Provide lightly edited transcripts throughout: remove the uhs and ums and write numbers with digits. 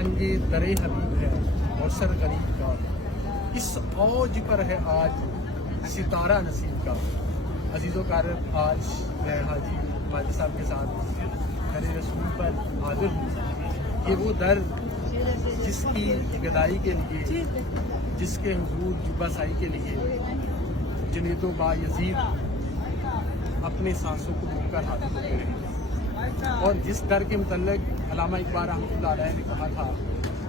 संगे दरे हबीब है और सर गरीब का, इस औज पर है आज सितारा नसीब का। अजीज़ों कारब, आज मैं हाजी माजी साहब के साथ खरे रसूल पर हाजिर हूँ कि वो दर जिसकी गदाई के लिए, जिसके हुजूर जुब्बासाई के लिए जुनैदो बा यजीद अपने सांसों को रोककर हाजिर होते रहे, और जिस दर के मुतल्लिक़ अल्लामा इकबाल रहमतुल्लाह अलैह ने कहा था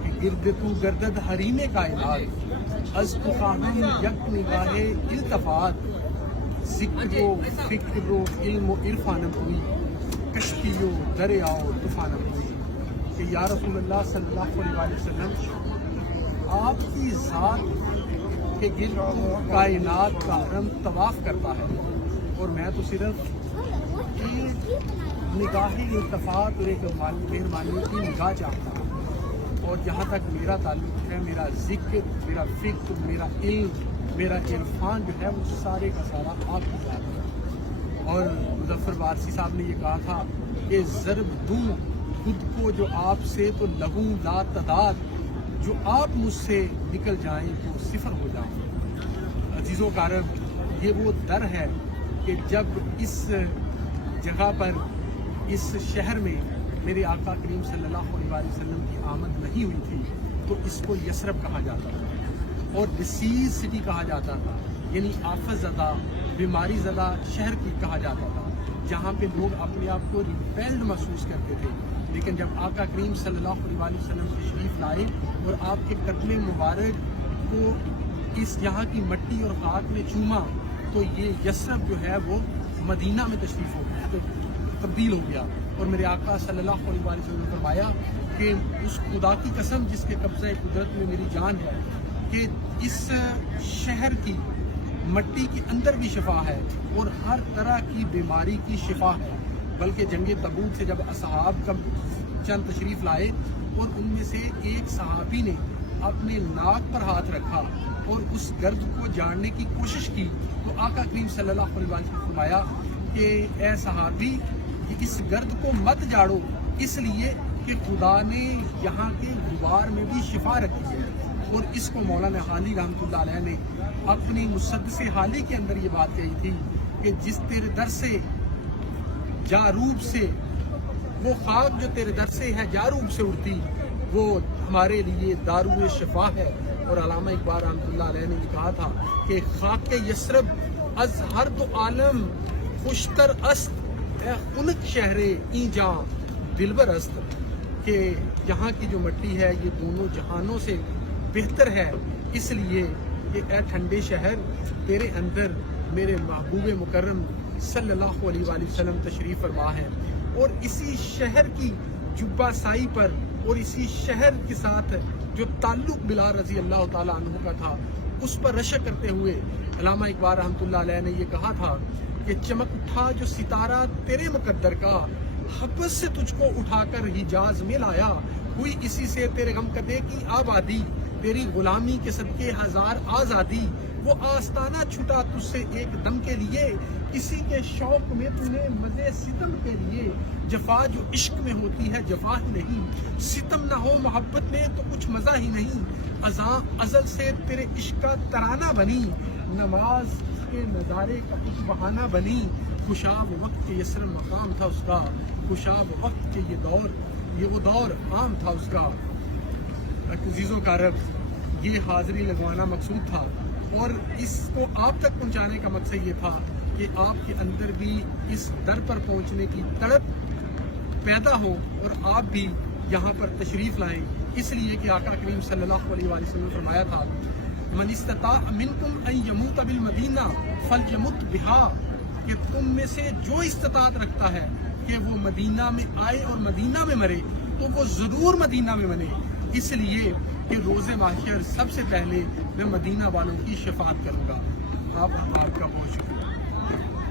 कि गिरद तू गर्दद हरीमे कायनात अज़ तुखाहम यक निगाहे इल्तफात, ज़िक्रो फ़िक्रो इल्म इरफानम हुई कश्तियो दरियाओ तूफानम हुई। कि या रसूलल्लाह सल्लल्लाहु अलैहि वसल्लम, आपकी ज़ात के गिर्द कायनात का रम तवाफ़ करता है, और मैं तो सिर्फ निगाही इल्तफात और एक मेहरबानी की निगाह चाहता हूँ। और जहाँ तक मेरा ताल्लुक़ है, मेरा ज़िक्र, मेरा फ़िक्र, मेरा इल्म, मेरा इरफान जो है वो सारे का सारा आपकी ज़ात है। और मुज़फ़्फ़र वारसी साहब ने ये कहा था कि ज़रब दूँ खुद को जो आपसे तो लहूँ ला तदाद, जो आप मुझसे निकल जाएं तो सिफर हो जाऊँ। अजीज़ों कारब, ये वो दर है कि जब इस जगह पर, इस शहर में मेरे आका करीम सल्लल्लाहु अलैहि वसल्लम की आमद नहीं हुई थी, तो इसको यसरब कहा जाता था और डिसीज सिटी कहा जाता था, यानी आफत ज़दा, बीमारी ज़दा शहर की कहा जाता था, जहाँ पे लोग अपने आप को रिपेल्ड महसूस करते थे। लेकिन जब आका करीम सल्लल्लाहु अलैहि वसल्लम तशरीफ़ लाए और आपके कत्ले मुबारक को इस यहाँ की मिट्टी और खाक ने चूमा, तो ये यसरब जो है वो मदीना में तशरीफ़ हो गया, तो तब्दील हो गया। और मेरे आका सल्लल्लाहु अलैहि वसल्लम ने फरमाया कि उस खुदा की कसम जिसके कब्ज़े कुदरत में मेरी जान है, कि इस शहर की मिट्टी के अंदर भी शिफा है और हर तरह की बीमारी की शिफा है। बल्कि जंगे तबूक से जब असहाब का चंद तशरीफ़ लाए और उनमें से एक सहाबी ने अपने नाक पर हाथ रखा और उस गर्द को जानने की कोशिश की, तो आका करीम सल्लल्लाहु अलैहि वसल्लम ने फरमाया कि ए सहाबी, इस गर्द को मत झाड़ो, इसलिए कि खुदा ने यहाँ के गुबार में भी शिफा रखी है। और इसको मौलाना हाली रहमतुल्लाह अलैह ने अपनी मुसद्दसे हाली के अंदर ये बात कही थी कि जिस तेरे दर से जारूब से, वो खाक जो तेरे दर से है जारूब से उड़ती, वो हमारे लिए दारुए शिफा है। और अल्लामा इकबाल रहमतुल्लाह अलैह ने कहा था कि खाक यसरब अज हर दो आलम खुशतर अस्त खुनक शहरे ई जां दिलबर अस्त, कि यहाँ की जो मिट्टी है ये दोनों जहानों से बेहतर है, इसलिए कि ए ठंडे शहर, तेरे अंदर मेरे महबूब मुकर्रम सल्लल्लाहु अलैहि वसल्लम तशरीफ़ फरमा है। और इसी शहर की जुब्बासाई पर और इसी शहर के साथ जो ताल्लुक़ बिलाल रज़ी अल्लाह ताला अन्हु का था, उस पर रशक करते हुए अल्लामा इकबाल रहमतुल्लाह अलैह ने ये कहा था कि चमक उठा जो सितारा तेरे मुकद्दर का, हब्बत से तुझको उठाकर हिजाज में लाया, हुई इसी से तेरे गमकदे की आबादी, तेरी गुलामी के सदके हजार आज़ादी, वो आस्ताना छुटा तुझसे एक दम के लिए, किसी के शौक में तूने मज़े सितम के लिए, जफा जो इश्क में होती है जफा ही नहीं, सितम ना हो मोहब्बत में तो कुछ मज़ा ही नहीं, अज़ां अज़ल से तेरे इश्क का तराना बनी, नमाज के नज़ारे का कुछ बहाना बनी, खुशाब वक्त के यसर मकाम था उसका, खुशाब वक्त के ये वो दौर आम था उसका। अज़ीज़ों का रब, ये हाज़री लगवाना मकसूद था और इसको आप तक पहुंचाने का मकसद ये था कि आपके अंदर भी इस दर पर पहुंचने की तड़प पैदा हो और आप भी यहाँ पर तशरीफ़ लाएं। इसलिए कि आका करीम सल्लल्लाहु अलैहि वसल्लम ने फरमाया था, मन इस्तता मिनकुम अन यमूत बिल मदीना फलयमुत बिहा, कि तुम में से जो इस्तात रखता है कि वो मदीना में आए और मदीना में मरे, तो वो ज़रूर मदीना में मरे। इसलिए कि रोज़े माशर सबसे पहले मैं मदीना वालों की शफाअत करूँगा। आपका बहुत शुक्रिया।